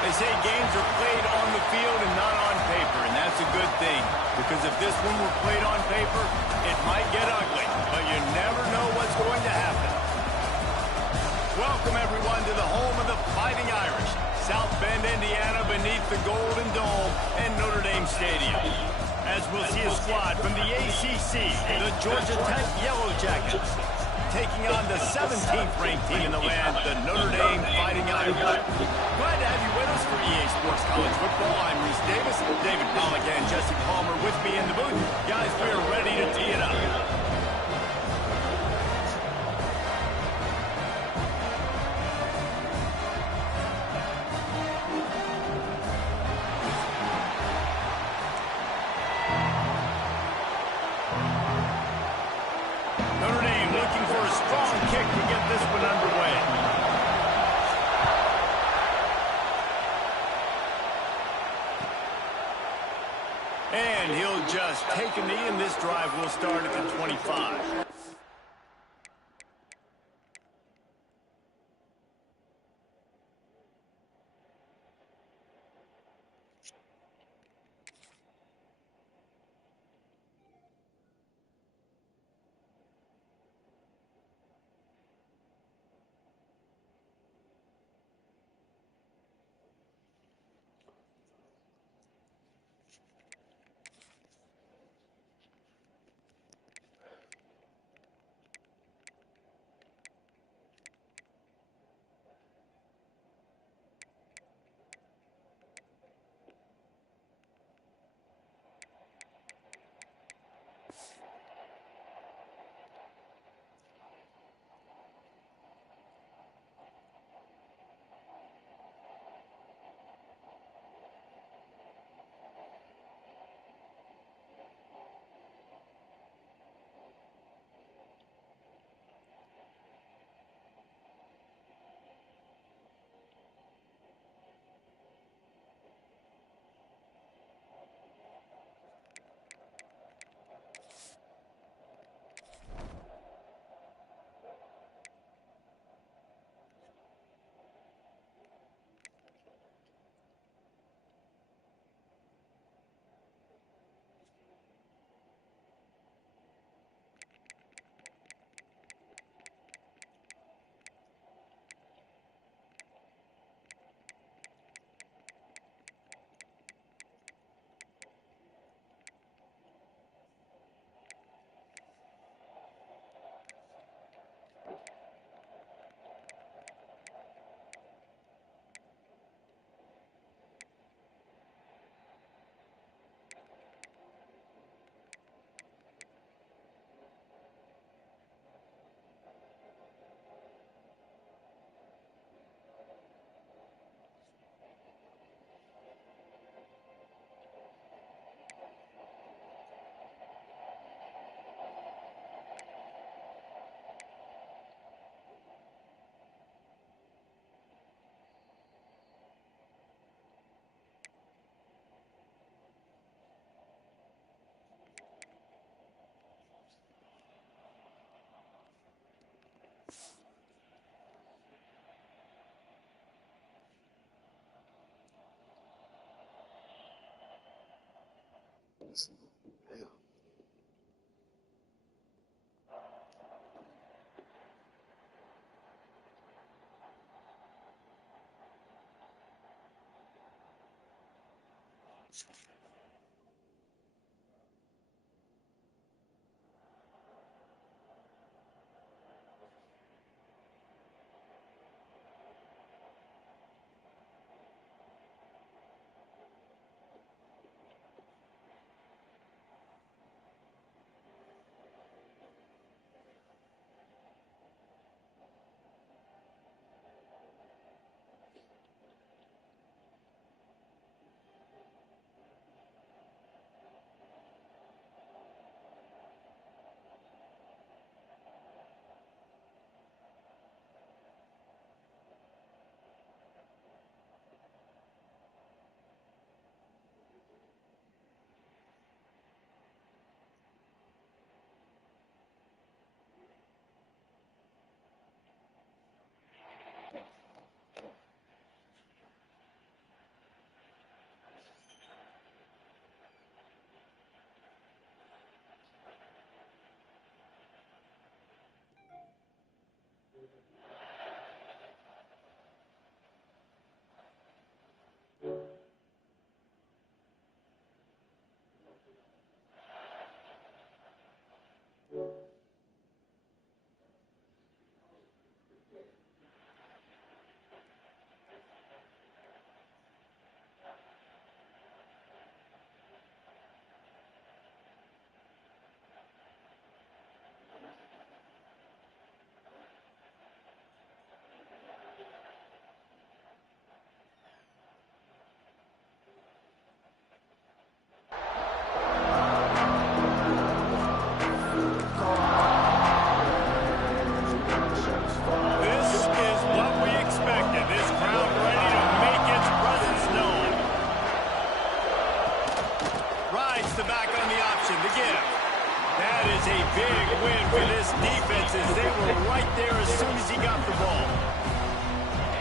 They say games are played on the field and not on paper, and that's a good thing. Because if this one were played on paper, it might get ugly, but you never know what's going to happen. Welcome, everyone, to the home of the Fighting Irish, South Bend, Indiana, beneath the Golden Dome and Notre Dame Stadium. As we'll see a squad from the ACC, the Georgia Tech Yellow Jackets, taking on the 17th ranked team in the land, the Notre Dame Fighting Irish. Glad to have you with us for EA Sports College Football. I'm Reese Davis, David Pollack and Jesse Palmer with me in the booth. Guys, we are ready to tee it up. Notre Dame looking for a strong kick to get this one underway. And he'll just take a knee, and this drive will start at the 25.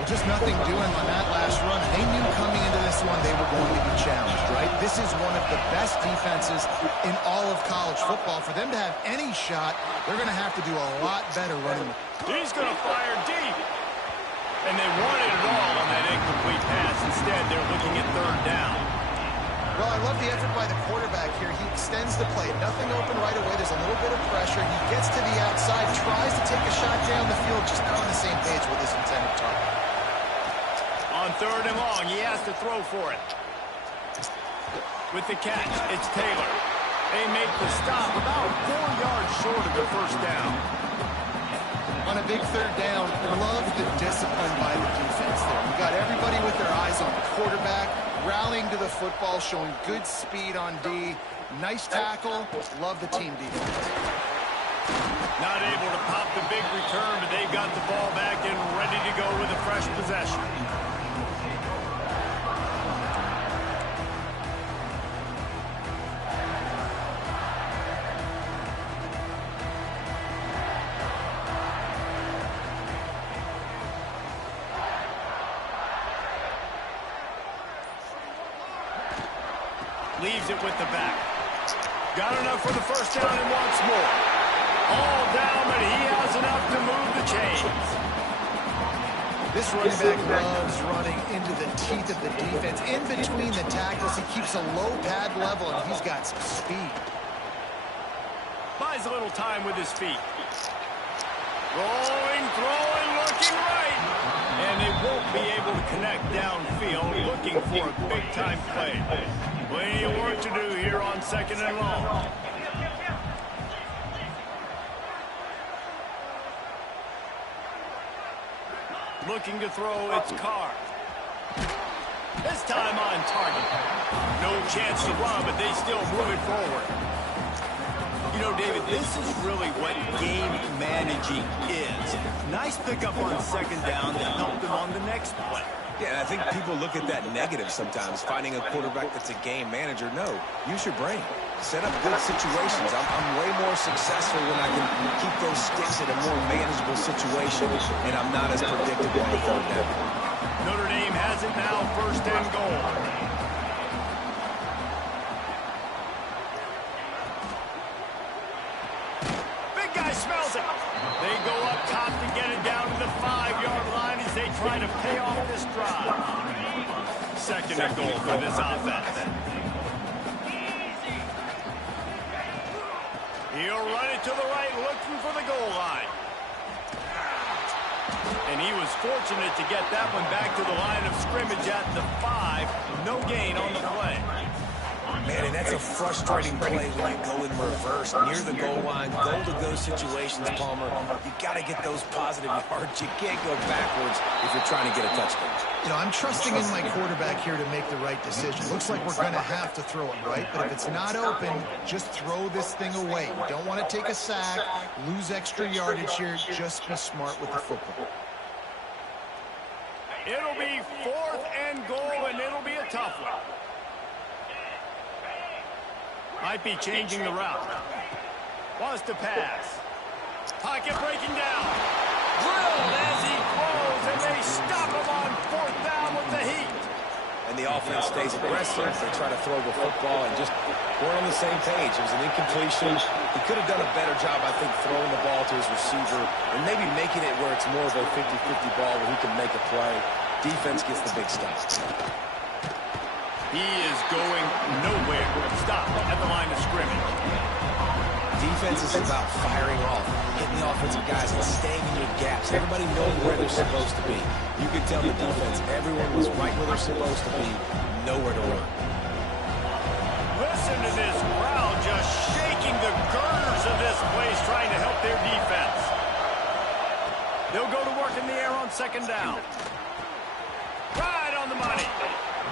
Just nothing doing on that last run. They knew coming into this one they were going to be challenged, right? This is one of the best defenses in all of college football. For them to have any shot, they're going to have to do a lot better running. He's going to fire deep. And they wanted it all on that incomplete pass. Instead, they're looking at third down. Well, I love the effort by the quarterback here. He extends the play. Nothing open right away. There's a little bit of pressure. He gets to the outside, tries to take a shot down the field, just not on the same page with his intended target. On third and long, he has to throw for it. With the catch, it's Taylor. They make the stop about 4 yards short of the first down. On a big third down, love the discipline by the defense there. We got everybody with their eyes on the quarterback, rallying to the football, showing good speed on D. Nice tackle. Love the team defense. Not able to pop the big return, but they've got the ball back and ready to go with a fresh possession. Leaves it with the back. Got enough for the first down and wants more. All down, but he has enough to move the chains. This running back loves running into the teeth of the defense. In between the tackles, he keeps a low pad level, and he's got some speed. Buys a little time with his feet. Rolling, throwing, looking right. And they won't be able to connect downfield, looking for a big-time play. Plenty of work to do here on second and long. Looking to throw, it's Carr. This time on target. No chance to run, but they still move it forward. You know, David, this is really what game managing is. Nice pickup on second down that helped them on the next play. Yeah, I think people look at that negative sometimes, finding a quarterback that's a game manager. No, use your brain. Set up good situations. I'm way more successful when I can keep those sticks in a more manageable situation, and I'm not as predictable on the third down. Notre Dame has it now, first and goal. Big guy smells it. They go up top to get it down to the 5-yard line as they try to pay off this drive. Second and goal for this offense. He'll run it to the right, looking for the goal line. And he was fortunate to get that one back to the line of scrimmage at the 5. No gain on the play. Man, and that's a frustrating play when you go in reverse near the goal line. Goal-to-go situations, Palmer. You got to get those positive yards. You can't go backwards if you're trying to get a touchdown. You know, I'm trusting in my quarterback here to make the right decision. Looks like we're going to have to throw it, right? But if it's not open, just throw this thing away. You don't want to take a sack, lose extra yardage here. Just be smart with the football. It'll be 4th and goal, and it'll be a tough one. Might be changing the route. Wants to pass. Pocket breaking down. Drilled as he throws, and they stop him on 4th down with the heat. And the offense stays aggressive. They try to throw the football and just weren't on the same page. It was an incompletion. He could have done a better job, I think, throwing the ball to his receiver and maybe making it where it's more of a 50-50 ball where he can make a play. Defense gets the big stop. He is going nowhere. Stop at the line of scrimmage. Defense is about firing off, hitting the offensive guys, and staying in your gaps. Everybody knowing where they're supposed to be. You could tell the defense everyone was right where they're supposed to be, nowhere to run. Listen to this crowd just shaking the girders of this place, trying to help their defense. They'll go to work in the air on 2nd down. Right on the money.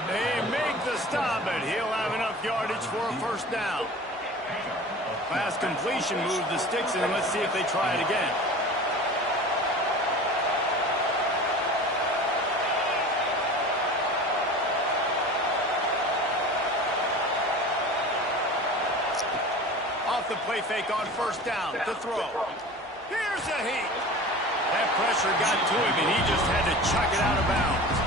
They make the stop, but he'll have enough yardage for a 1st down. Fast completion moves the sticks in. Let's see if they try it again. Off the play fake on 1st down to throw. Here's a heat. That pressure got to him, and he just had to chuck it out of bounds.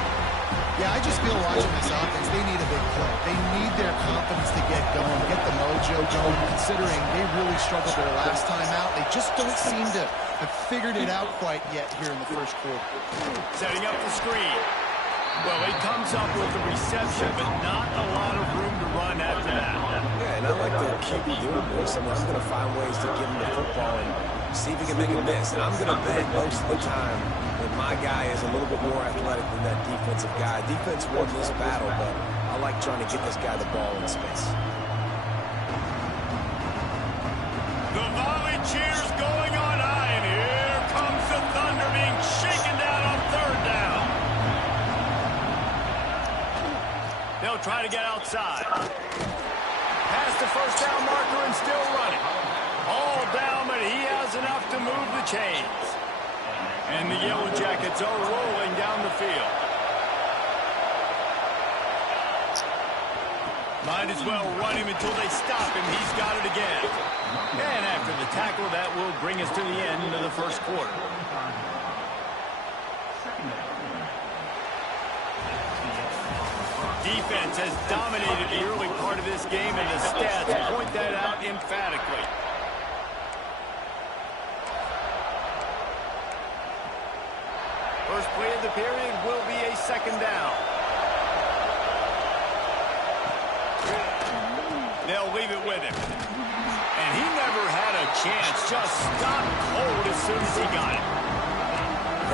Yeah, I just feel watching this offense, they need a big play. They need their confidence to get going, get the mojo going, considering they really struggled their last time out. They just don't seem to have figured it out quite yet here in the 1st quarter. Setting up the screen. Well, he comes up with the reception, but not a lot of room to run after that. Yeah, and I like the QB doing this. I mean, I'm going to find ways to give him the football and see if he can make a miss. And I'm going to bet most of the time that my guy is a little bit more athletic than that defensive guy. Defense won this battle, but I like trying to get this guy the ball in space. The volley cheers going on high, and here comes the Thunder being shaken down on 3rd down. They'll try to get outside. Past the 1st down marker and still running. All down, but he has enough to move the chains. And the Yellow Jackets are rolling down the field. Might as well run him until they stop him. He's got it again. And after the tackle, that will bring us to the end of the 1st quarter. Defense has dominated the early part of this game, and the stats point that out emphatically. First play of the period will be a 2nd down. They'll leave it with him. And he never had a chance. Just stopped cold as soon as he got it.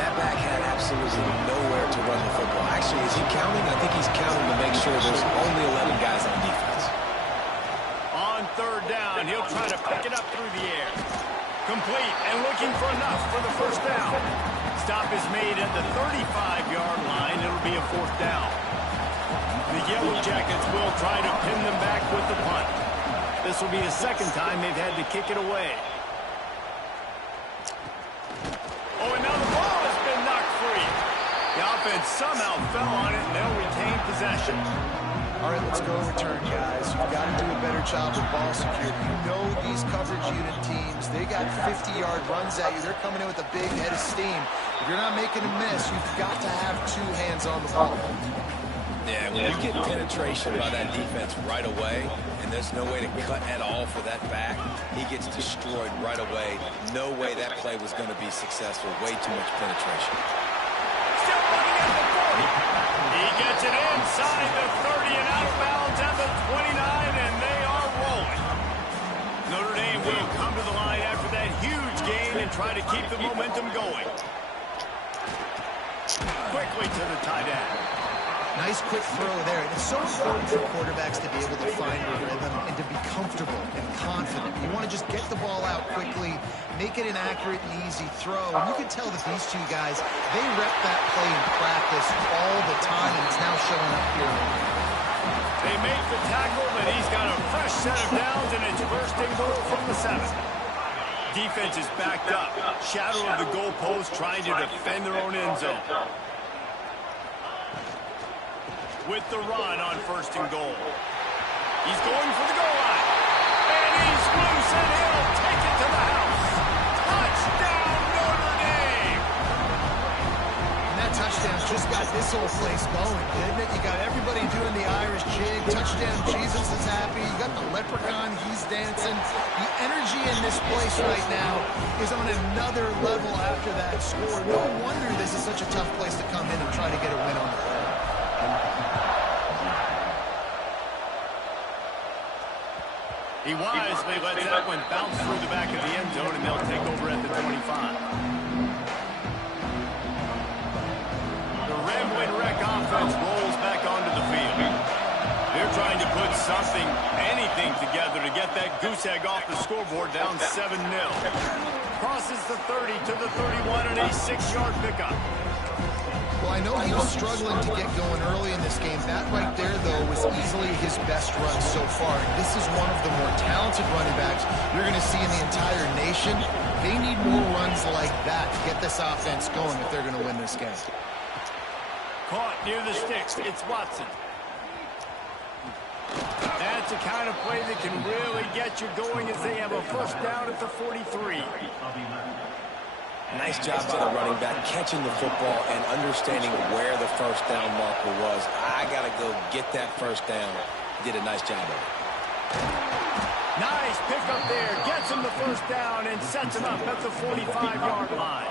That back had absolutely nowhere to run the football. Actually, is he counting? I think he's counting to make sure there's only 11 guys on defense. On 3rd down, he'll try to pick it up through the air. Complete and looking for enough for the 1st down. Stop is made at the 35-yard line. It'll be a 4th down. The Yellow Jackets will try to pin them back with the punt. This will be the 2nd time they've had to kick it away. Oh, and now the ball has been knocked free. The offense somehow fell on it, and they'll retain possession. All right, let's go return, guys. You've got to do a better job with ball security. You know these coverage unit teams, they got 50-yard runs at you. They're coming in with a big head of steam. If you're not making a miss, you've got to have 2 hands on the ball. Yeah, when you get penetration by that defense right away, and there's no way to cut at all for that back, he gets destroyed right away. No way that play was going to be successful. Way too much penetration. Still running at the 40. He gets it inside the 30 and out of bounds at the 29, and they are rolling. Notre Dame will come to keep the momentum going. Quickly to the tight end. Nice quick throw there. And it's so important for quarterbacks to be able to find a rhythm and to be comfortable and confident. You want to just get the ball out quickly, make it an accurate and easy throw. And you can tell that these two guys, they rep that play in practice all the time, and it's now showing up here. They make the tackle, but he's got a fresh set of downs, and it's first and goal from the 7. Defense is backed up. Shadow of the goalpost, trying to defend their own end zone. With the run on first and goal. He's going for the goal line. And he's loose, and he'll take it to the house. Touchdown, Notre Dame! And that touchdown just got this whole place going, didn't it? You got everybody doing the Irish jig. Touchdown, Jesus is happy. You got the leprechaun, he's dancing. The energy in this place right now is on another level after that score. No wonder this is such a tough place to come in and try to get a win on the road. He wisely lets that one bounce through the back of the end zone, and they'll take over at the 25. The rambling wreck offense rolls back onto the field. They're trying to put something, anything together to get that goose egg off the scoreboard, down 7-0. Crosses the 30 to the 31 and a 6-yard pickup. Well, I know he was struggling to get going early in this game. That right there, though, was easily his best run so far. This is one of the more talented running backs you're going to see in the entire nation. They need more runs like that to get this offense going if they're going to win this game. Caught near the sticks. It's Watson. That's the kind of play that can really get you going as they have a first down at the 43. Nice job by the running back, catching the football and understanding where the first down marker was. I got to go get that first down. He did a nice job of it. Nice pickup there. Gets him the first down and sets him up at the 45-yard line.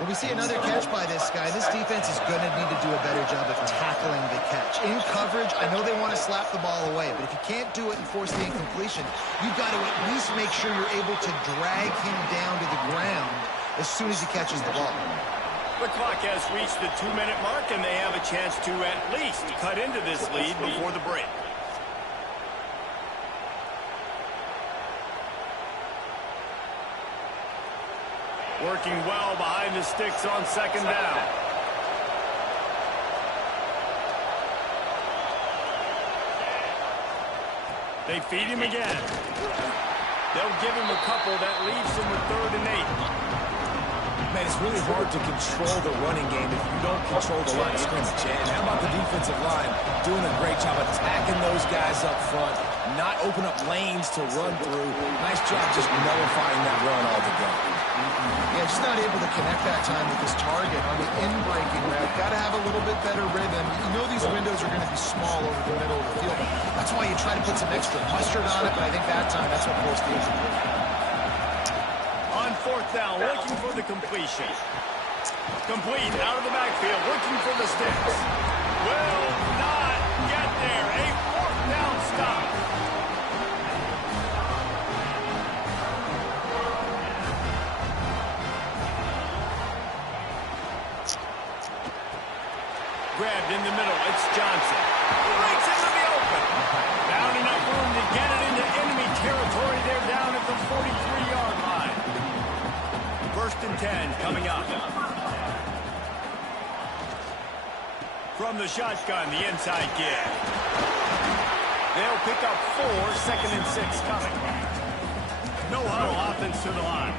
When we see another catch by this guy, this defense is going to need to do a better job of tackling the catch. In coverage, I know they want to slap the ball away, but if you can't do it and force the incompletion, you've got to at least make sure you're able to drag him down to the ground as soon as he catches the ball. The clock has reached the 2-minute mark, and they have a chance to at least cut into this lead before the break. Working well behind the sticks on second down. They feed him again. They'll give him a couple. That leaves him with 3rd and 8. Man, it's really hard to control the running game if you don't control the line of scrimmage. And how about the defensive line doing a great job attacking those guys up front, not open up lanes to run through. Nice job just nullifying that run altogether. Yeah, just not able to connect that time with his target on the in-breaking route. Got to have a little bit better rhythm. You know these windows are going to be small over the middle of the field. That's why you try to put some extra mustard on it, but I think that time that's what forced the issue. On 4th down, looking for the completion. Complete out of the backfield, looking for the sticks. Will not get there. A 4th down stop. Grabbed in the middle. It's Johnson. Breaks into the open. Found enough room to get it into enemy territory. They're down at the 43-yard line. 1st and 10 coming up. From the shotgun, the inside kick. They'll pick up 4, 2nd and 6 coming. No huddle offense to the line.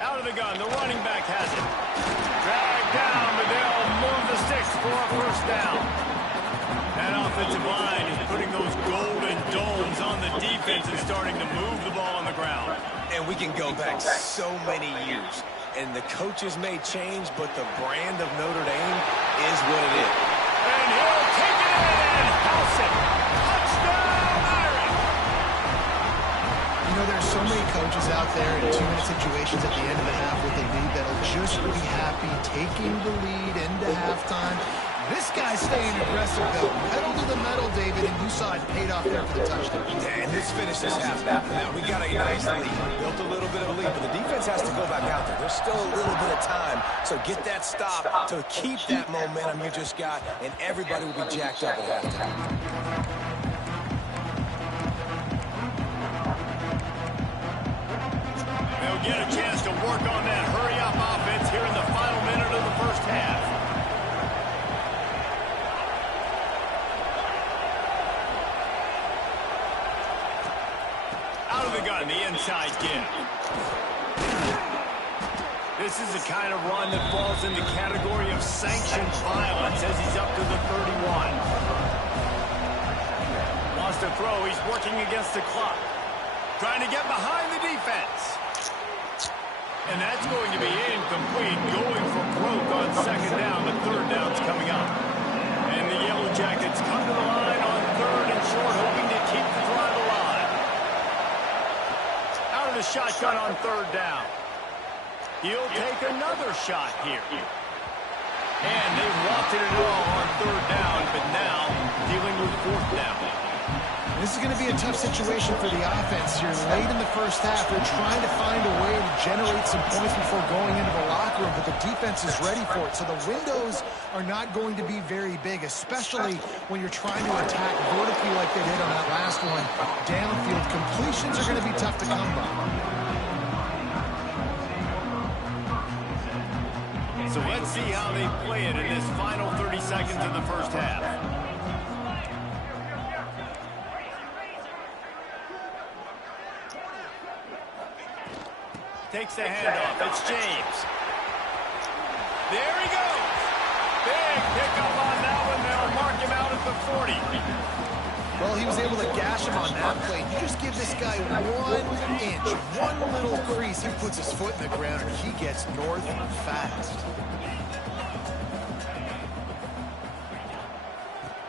Out of the gun, the running back has it. Dragged down, but they'll move the sticks for a first down. That offensive line is putting those golden domes on the defense and starting to move the ball on the ground. And we can go back so many years. And the coaches may change, but the brand of Notre Dame is what it is. And he'll take it in and house it. Touchdown, Irish! You know, there's so many coaches out there in 2-minute situations at the end of the half with a lead that'll just be happy taking the lead into halftime. This guy's staying aggressive, though. Pedal to the metal, David, and you saw it paid off there for the touchdown. Yeah, and this finished this half now. We got a nice lead. Built a little bit of a lead, but the defense has to go back out there. There's still a little bit of time, so get that stop to keep that momentum you just got, and everybody will be jacked up at halftime. They'll get a chance to work on that hurry-up offense here in the final minute of the first half. Out of the gun, the inside give. This is the kind of run that falls in the category of sanctioned violence as he's up to the 31. Wants to throw, he's working against the clock. Trying to get behind the defense. And that's going to be incomplete. Going for broke on second down. The third down's coming up. And the Yellow Jackets come to the line on third and short, hoping to keep the drive alive. Out of the shotgun on third down. He'll take another shot here. And they wanted it all on third down, but now dealing with fourth down. This is going to be a tough situation for the offense here. Late in the first half, they're trying to find a way to generate some points before going into the locker room, but the defense is ready for it. So the windows are not going to be very big, especially when you're trying to attack vertically like they did on that last one. Downfield completions are going to be tough to come by. So let's see how they play it in this final 30 seconds of the first half. Takes the handoff. It's James. There he goes. Big pickup on that one. They'll mark him out at the 40. Well, he was able to gash him on that play. You just give this guy 1 inch, one little crease. He puts his foot in the ground, and he gets north fast.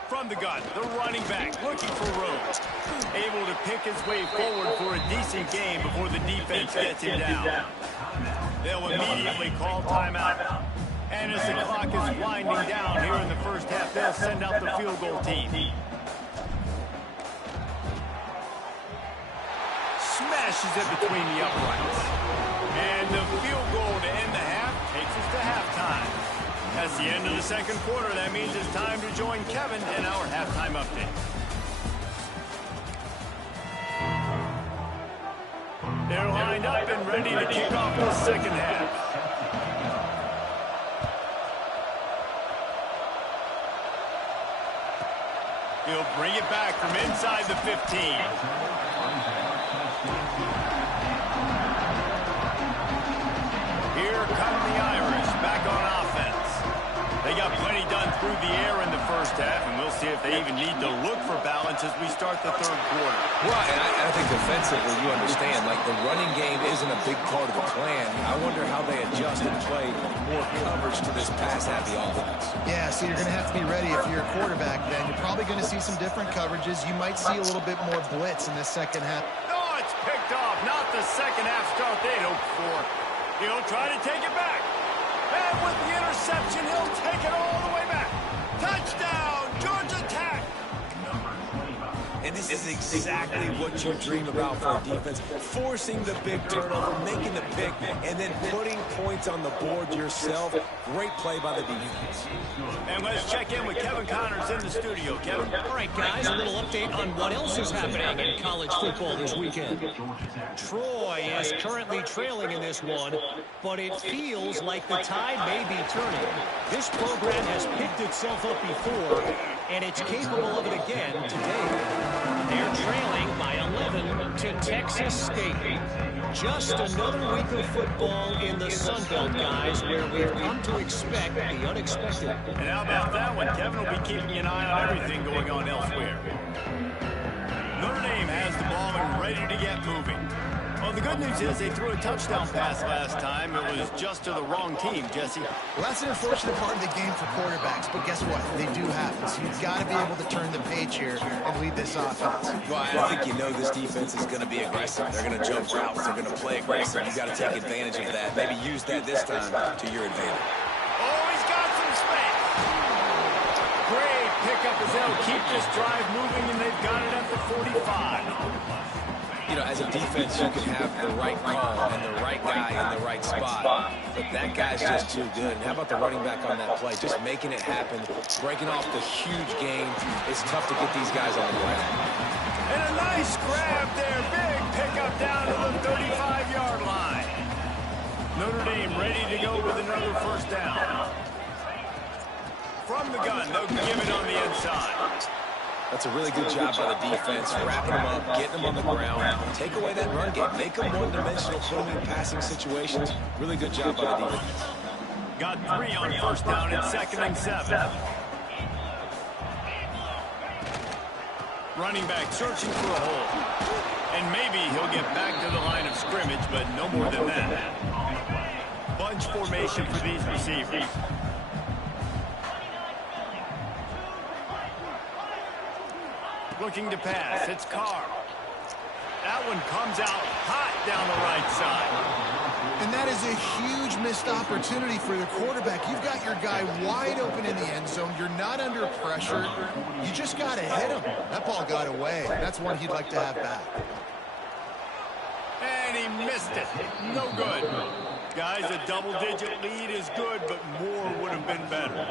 From the gun, the running back looking for room. Able to pick his way forward for a decent game before the defense gets him down. They'll immediately call timeout. And as the clock is winding down here in the first half, they'll send out the field goal team. Smashes it between the uprights. And the field goal to end the half takes us to halftime. That's the end of the second quarter. That means it's time to join Kevin in our halftime update. They're lined up and ready to kick off the second half. He'll bring it back from inside the 15. Here come the Irish back on offense. They got plenty done through the air in the first half, and we'll see if they even need to look for balance as we start the third quarter. Right, and I think defensively, you understand, like the running game isn't a big part of the plan. I wonder how they adjust and play more coverage to this pass-happy offense. Yeah, so you're going to have to be ready if you're a quarterback then. You're probably going to see some different coverages. You might see a little bit more blitz in this second half. Oh, it's picked off. Not the second half start they'd hoped for. He'll try to take it back. And with the interception, he'll take it all the way back. Touchdown, Georgia Tech. And this is exactly what you dream about for a defense. Forcing the big turnover, making the pick, and then putting points on the board yourself. Great play by the defense. And let's check in with Kevin Connors in the studio. Kevin. All right, guys, a little update on what else is happening in college football this weekend. Troy is currently trailing in this one, but it feels like the tide may be turning. This program has picked itself up before, and it's capable of it again today. They're trailing by 11 to Texas State. Just another week of football in the Sun Belt, guys, where we've come to expect the unexpected. And how about that one? Kevin will be keeping an eye on everything going on elsewhere. Notre Dame has the ball and ready to get moving. Well, the good news is they threw a touchdown pass last time. It was just to the wrong team, Jesse. Well, that's an unfortunate part of the game for quarterbacks, but guess what? They do happen. So you've got to be able to turn the page here and lead this offense. Well, I think you know this defense is going to be aggressive. They're going to jump routes. They're going to play aggressive. You've got to take advantage of that. Maybe use that this time to your advantage. Oh, he's got some space. pickup as they'll keep this drive moving, and they've got it at the 45. You know, as a defense, you can have the right call and the right guy in the right spot, but that guy's just too good. And how about the running back on that play? Just making it happen, breaking off the huge gain. It's tough to get these guys on the ground. And a nice grab there. Big pickup down to the 35-yard line. Notre Dame ready to go with another first down. From the gun, they'll give it on the inside. That's a really good job by the defense, wrapping them up, getting them on the ground. Take away that run game. Make them one-dimensional, put them in passing situations. Really good job by the defense. Got 3 on first down and 2nd and 7. Running back searching for a hole. And maybe he'll get back to the line of scrimmage, but no more than that. Bunch formation for these receivers. Looking to pass. It's Carr. That one comes out hot down the right side. And that is a huge missed opportunity for the quarterback. You've got your guy wide open in the end zone. You're not under pressure. You just got to hit him. That ball got away. That's one he'd like to have back. And he missed it. No good. Guys, a double-digit lead is good, but more would have been better.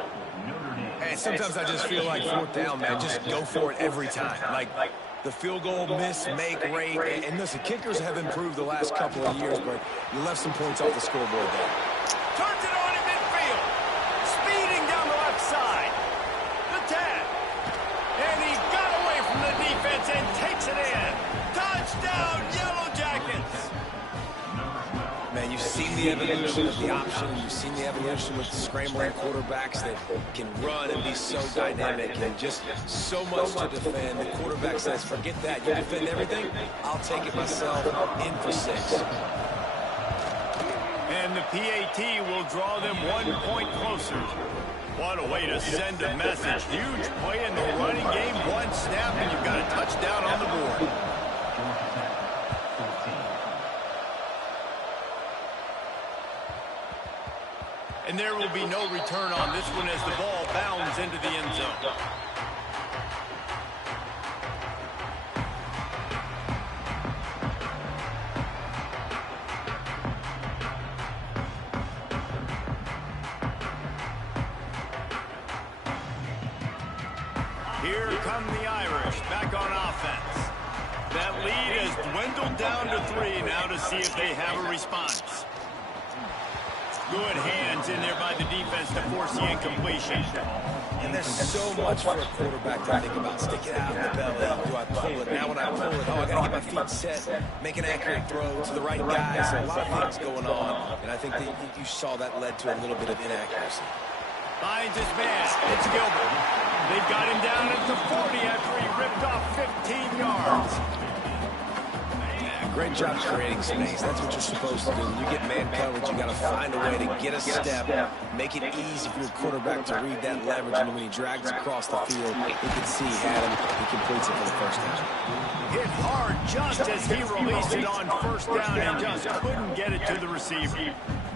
And sometimes I just feel like 4th down, man, just go for it every time. Like the field goal miss, make rate. And listen, kickers have improved the last couple of years, but you left some points off the scoreboard there. Turns it on in midfield. Speeding down the left side. The tag. And he got away from the defense and takes it in. Touchdown, Yellow Jackets. Man, you've seen the evolution of the option. You've seen the evolution with scrambling quarterbacks that can run and be so dynamic and just so much to defend. The quarterback says, forget that. You defend everything, I'll take it myself. In for 6. And the PAT will draw them 1 point closer. What a way to send a message. Huge play in the running game. 1 snap, and you've got a touchdown on the board. And there will be no return on this one as the ball bounds into the end zone. Here come the Irish back on offense. That lead has dwindled down to 3 now to see if they have a response. Good hands in there by the defense to force the incompletion. And there's so much for a quarterback to think about. Stick it out in the belly. Do I pull it? Now when I pull it, I got to get my feet set, make an accurate throw to the right guy. So a lot of things going on. And I think that you saw that led to a little bit of inaccuracy. Finds his man. It's Gilbert. They've got him down at the 40 after he ripped off 15 yards. Great job creating space. That's what you're supposed to do. When you get man coverage, you got to find a way to get a step, make it easy for your quarterback to read that leverage, and when he drags across the field, he can see he had him. He completes it for the first down. Hit hard just as he released it on first down and just couldn't get it to the receiver.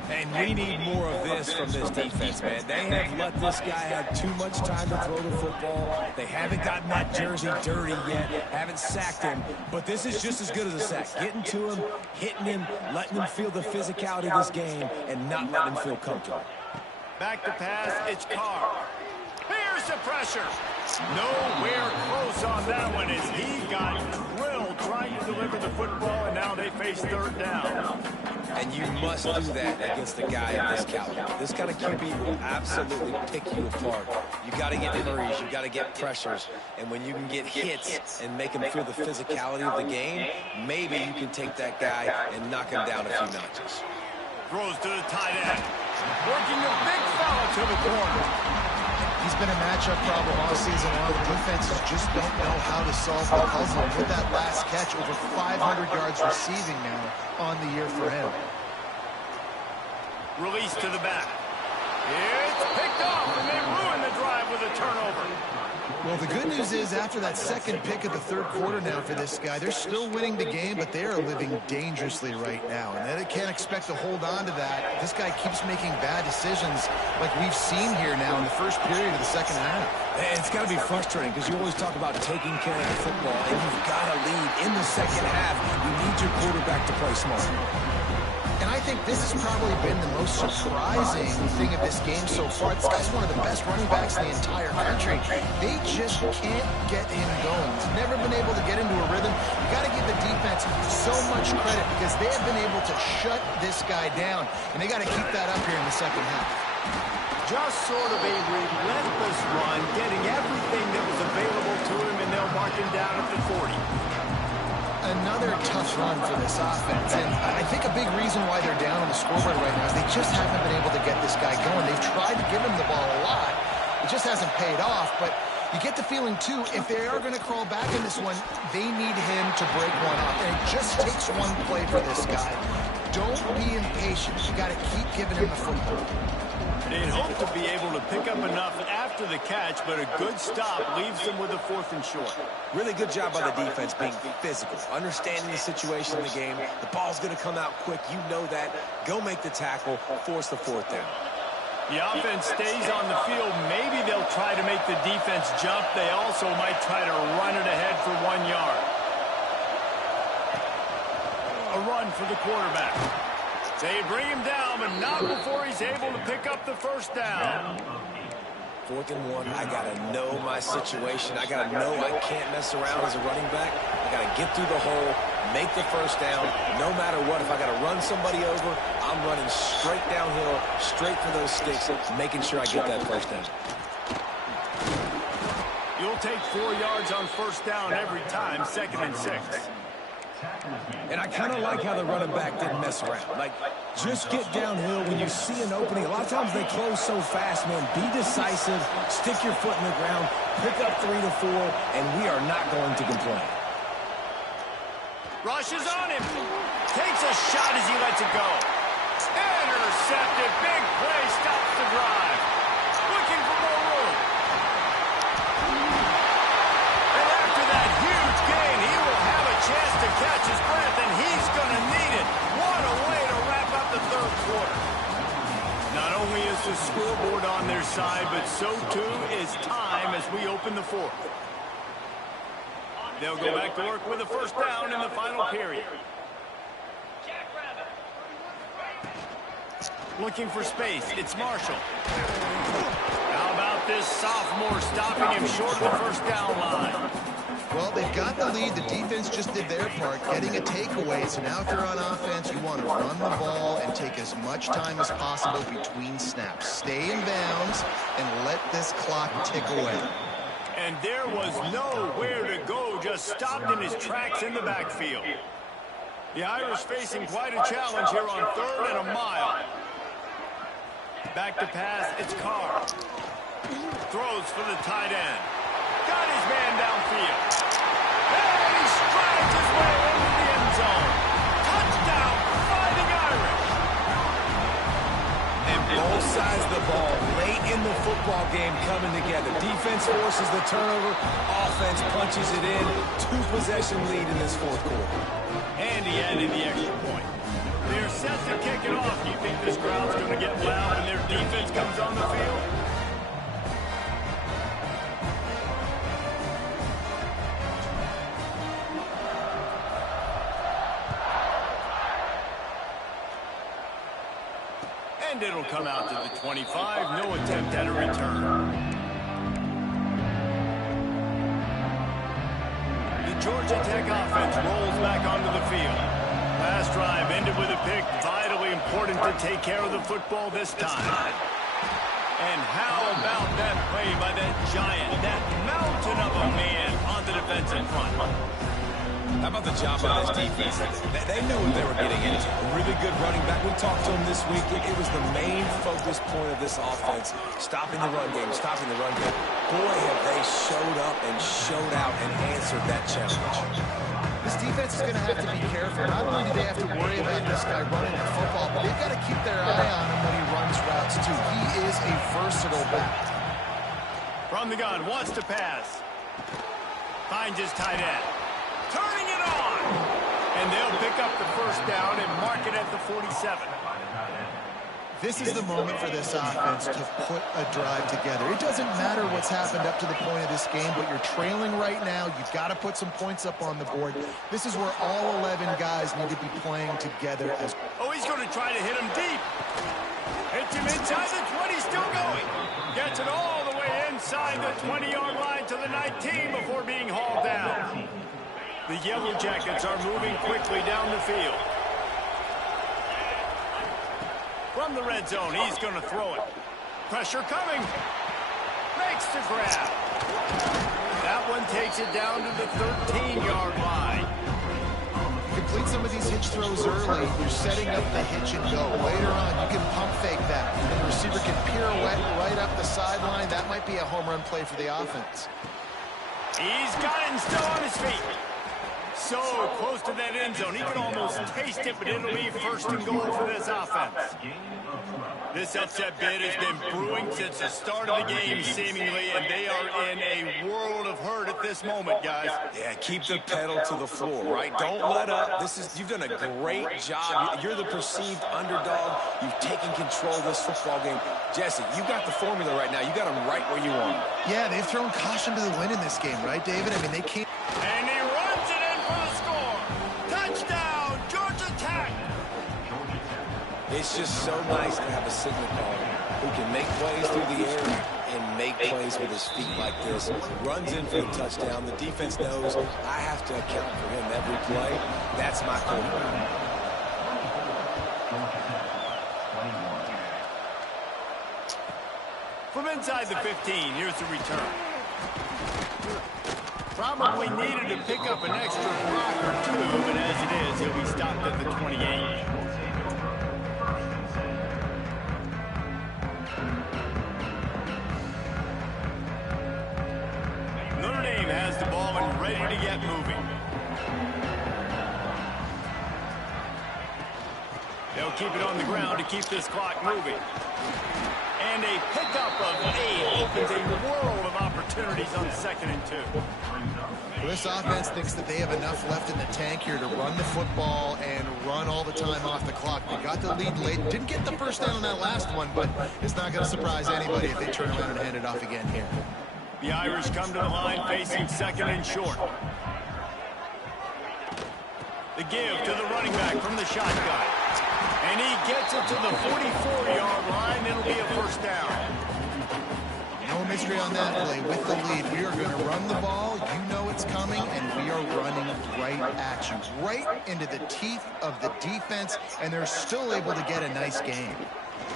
And we need more of this from this defense, man. They have let this guy have too much time to throw the football. They haven't gotten that jersey dirty yet, haven't sacked him. But this is just as good as a sack. Getting to him, hitting him, letting him feel the physicality of this game, and not letting him feel comfortable. Back to pass, it's Carr. Here's the pressure. Nowhere close on that one as he got drilled trying to deliver the football, and now they face 3rd down. And you must do that against a guy of this caliber. This kind of QB will absolutely pick you apart. You got to get hurries, you got to get pressures, and when you can get hits and make him feel the physicality of the game, maybe you can take that guy and knock him down a few notches. Throws to the tight end. Working a big foul to the corner. He's been a matchup problem all season long. The defenses just don't know how to solve the puzzle. With that last catch, over 500 yards receiving now on the year for him. Release to the back. It's picked off, and they ruin the drive with a turnover. Well, the good news is after that second pick of the third quarter now for this guy, they're still winning the game, but they are living dangerously right now. And they can't expect to hold on to that. This guy keeps making bad decisions like we've seen here now in the first period of the second half. It's got to be frustrating because you always talk about taking care of the football, and you've got to lead in the second half. You need your quarterback to play smart. And I think this has probably been the most surprising thing of this game so far. This guy's one of the best running backs in the entire country. They just can't get him going. He's never been able to get into a rhythm. You got to give the defense so much credit because they have been able to shut this guy down, and they got to keep that up here in the second half. Just sort of a relentless run, getting everything that was available to him, and they'll mark him down at the 40. Another tough run for this offense, and I think a big reason why they're down on the scoreboard right now is they just haven't been able to get this guy going. They've tried to give him the ball a lot. It just hasn't paid off, but you get the feeling, too, if they are going to crawl back in this one, they need him to break one off, and it just takes one play for this guy. Don't be impatient. You got to keep giving him the football. They'd hope to be able to pick up enough after the catch, but a good stop leaves them with a 4th and short. Really good job by the defense being physical, understanding the situation in the game. The ball's going to come out quick. You know that. Go make the tackle, force the 4th down. The offense stays on the field. Maybe they'll try to make the defense jump. They also might try to run it ahead for 1 yard. A run for the quarterback. They bring him down, but not before he's able to pick up the first down. 4th and 1, I got to know my situation. I got to know I can't mess around as a running back. I got to get through the hole, make the first down. No matter what, if I got to run somebody over, I'm running straight downhill, straight for those sticks, making sure I get that first down. You'll take 4 yards on first down every time, 2nd and 6. And I kind of like how the running back didn't mess around. Like, just get downhill when you see an opening. A lot of times they close so fast, man. Be decisive, stick your foot in the ground, pick up 3 to 4, and we are not going to complain. Rushes on him. Takes a shot as he lets it go. Intercepted. Big play stops the drive. Looking for more room. And after that huge gain, he will have a chance to catch his breath, and he's going to need it. What a way to wrap up the 3rd quarter. Not only is the scoreboard on their side, but so too is time as we open the 4th. They'll go back to work with a first down in the final period. Looking for space. It's Marshall. How about this sophomore stopping him short of the first down line? Well, they've got the lead. The defense just did their part, getting a takeaway. So now if you're on offense, you want to run the ball and take as much time as possible between snaps. Stay in bounds and let this clock tick away. And there was nowhere to go, just stopped in his tracks in the backfield. The Irish facing quite a challenge here on 3rd and a mile. Back to pass, it's Carr. Throws for the tight end. Got his man downfield. And he strides his way into the end zone. Touchdown, Fighting Irish. And both sides of the ball late in the football game coming together. Defense forces the turnover. Offense punches it in. 2-possession lead in this 4th quarter. And he added the extra point. They're set to kick it off. Do you think this crowd's going to get loud when their defense comes on the field? And it'll come out to the 25. No attempt at a return. The Georgia Tech offense rolls back onto the field. Last drive ended with a pick. Vitally important to take care of the football this time. And how about that play by that giant, that mountain of a man on the defensive front? How about the job by this defense? They knew what they were getting into. A really good running back. We talked to him this week. It was the main focus point of this offense. Stopping the run game, stopping the run game. Boy, have they showed up and showed out and answered that challenge. This defense is going to have to be careful. Not only do they have to worry about this guy running the football, but they've got to keep their eye on him when he runs routes, too. He is a versatile back. From the gun, wants to pass. Finds his tight end. Turning it on. And they'll pick up the first down and mark it at the 47. This is the moment for this offense to put a drive together. It doesn't matter what's happened up to the point of this game, but you're trailing right now. You've got to put some points up on the board. This is where all 11 guys need to be playing together. Oh, he's going to try to hit him deep. Hits him inside the 20, still going. Gets it all the way inside the 20-yard line to the 19 before being hauled down. The Yellow Jackets are moving quickly down the field. From the red zone, he's going to throw it. Pressure coming. Makes the grab. That one takes it down to the 13-yard line. Complete some of these hitch throws early. You're setting up the hitch and go. Later on, you can pump fake that. And the receiver can pirouette right up the sideline. That might be a home run play for the offense. He's got it and still on his feet. So close to that end zone. He can almost taste it, but it'll be first and goal for this offense. This upset bid has been brewing since the start of the game, seemingly, and they are in a world of hurt at this moment, guys. Yeah, keep the pedal to the floor, right? Don't let up. You've done a great job. You're the perceived underdog. You've taken control of this football game. Jesse, you got the formula right now. You got them right where you want them. Yeah, they've thrown caution to the wind in this game, right, David? I mean, they can't. And he runs it in for the score. Touchdown, Georgia Tech. It's just so nice to have a signal caller who can make plays through the air and make plays with his feet like this. Runs in for the touchdown. The defense knows I have to account for him every play. That's my quarterback. From inside the 15, here's the return. Probably needed to pick up an extra block or two, but as it is, he'll be stopped at the 28. Notre Dame has the ball and ready to get moving. They'll keep it on the ground to keep this clock moving. And a pickup of 8 opens a world of opportunities on 2nd and 2. Well, this offense thinks that they have enough left in the tank here to run the football and run all the time off the clock. They got the lead late. Didn't get the first down on that last one, but it's not going to surprise anybody if they turn around and hand it off again here. The Irish come to the line facing 2nd and short. The give to the running back from the shotgun. And he gets it to the 44-yard line. It'll be a first down. No mystery on that play. With the lead, we are going to run the ball. You know it's coming, and we are running right at you. Right into the teeth of the defense, and they're still able to get a nice game.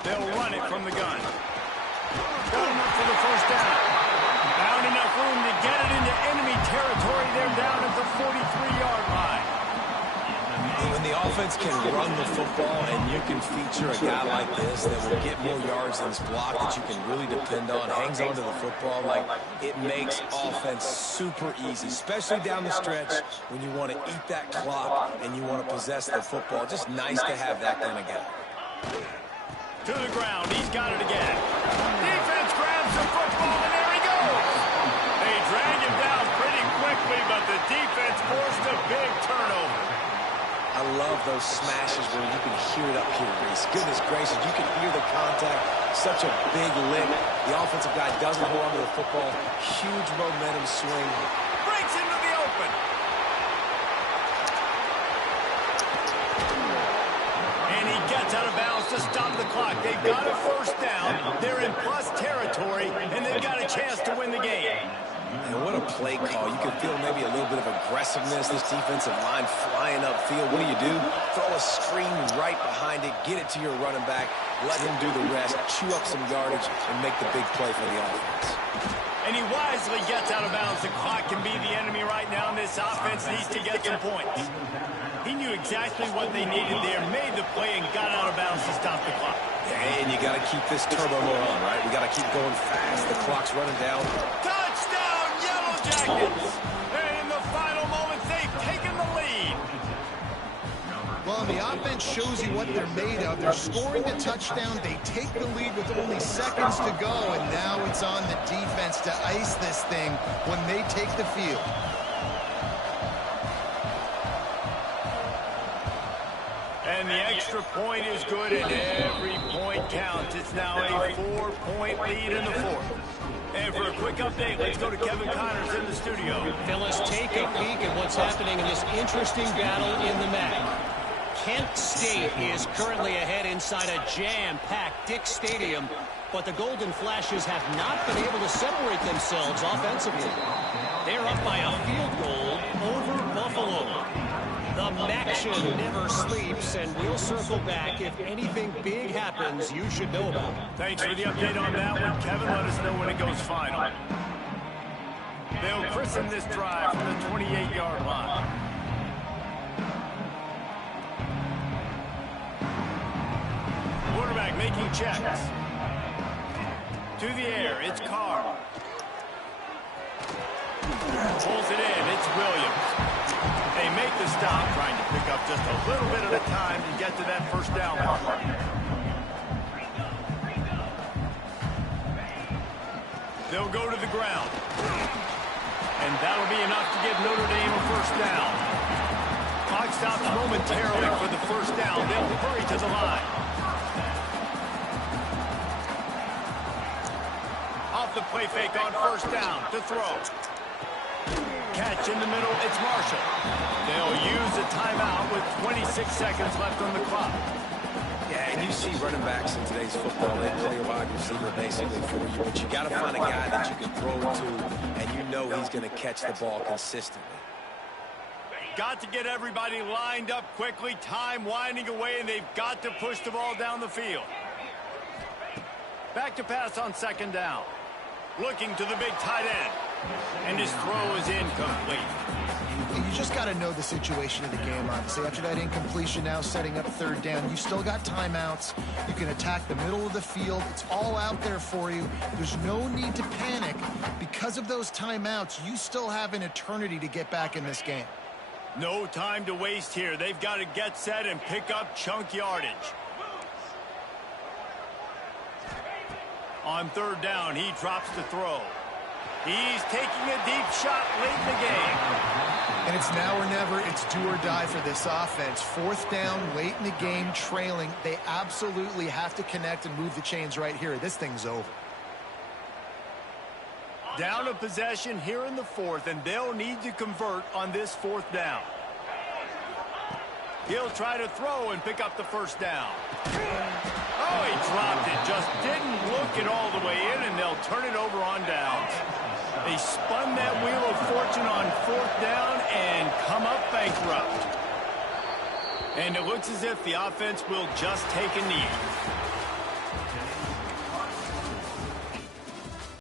They'll run it from the gun. Got him up for the first down. Found enough room to get it into enemy territory. They're down at the 43-yard line. When the offense can run the football and you can feature a guy like this that will get more yards than his block that you can really depend on, hangs onto the football, like it makes offense super easy, especially down the stretch when you want to eat that clock and you want to possess the football. Just nice to have that kind of guy. To the ground, he's got it again. Defense grabs the football, and there he goes. They drag him down pretty quickly, but the defense forced a big turnover. I love those smashes where you can hear it up here, Reese. Goodness gracious, you can hear the contact. Such a big lick. The offensive guy doesn't hold on to the football. Huge momentum swing. Breaks into the open. And he gets out of bounds to stop the clock. They've got a first down. They're in plus territory, and they've got a chance to win the game. And what a play call. You can feel maybe a little bit of aggressiveness. This defensive line flying upfield. What do? Throw a screen right behind it. Get it to your running back. Let him do the rest. Chew up some yardage and make the big play for the offense. And he wisely gets out of bounds. The clock can be the enemy right now, and this offense needs to get some points. He knew exactly what they needed there, made the play, and got out of bounds to stop the clock. Yeah, and you got to keep this turbo mode on, right? We got to keep going fast. The clock's running down. Touchdown, Yellow Jackets! And in the final moments, they've taken the lead. Well, the offense shows you what they're made of. They're scoring a touchdown. They take the lead with only seconds to go, and now it's on the defense to ice this thing when they take the field. And the extra point is good, and every point counts. It's now a 4-point lead in the fourth. And for a quick update, let's go to Kevin Connors in the studio. Phyllis, take a peek at what's happening in this interesting battle in the MAC. Kent State is currently ahead inside a jam-packed Dick's Stadium, but the Golden Flashes have not been able to separate themselves offensively. They're up by a field goal over Buffalo. The MACtion never sleeps, and we'll circle back if anything big happens you should know about. Thanks for the update on that one, Kevin. Let us know when it goes final. They'll christen this drive from the 28-yard line. Quarterback making checks. To the air, it's Carr. Pulls it in, it's Williams. They make the stop, trying to pick up just a little bit at a time to get to that first down mark. They'll go to the ground. And that'll be enough to give Notre Dame a first down. Clock stops momentarily for the first down. They'll hurry to the line. Off the play fake on first down to throw. Catch in the middle, it's Marshall. They'll use a timeout with 26 seconds left on the clock. Yeah, and you see running backs in today's football, they play a wide receiver basically for you, but you got to find a guy that you can throw to, and you know he's going to catch the ball consistently. Got to get everybody lined up quickly, time winding away, and they've got to push the ball down the field. Back to pass on second down. Looking to the big tight end. And his throw is incomplete. You just got to know the situation of the game, obviously. After that incompletion, now setting up third down. You still got timeouts. You can attack the middle of the field. It's all out there for you. There's no need to panic. Because of those timeouts, you still have an eternity to get back in this game. No time to waste here. They've got to get set and pick up chunk yardage. On third down, he drops the throw. He's taking a deep shot late in the game. And it's now or never. It's do or die for this offense. Fourth down, late in the game, trailing. They absolutely have to connect and move the chains right here. This thing's over. Down a possession here in the fourth, and they'll need to convert on this fourth down. He'll try to throw and pick up the first down. Oh, he dropped it. Just didn't look it all the way in, and they'll turn it over on downs. They spun that wheel of fortune on fourth down and come up bankrupt. And it looks as if the offense will just take a knee.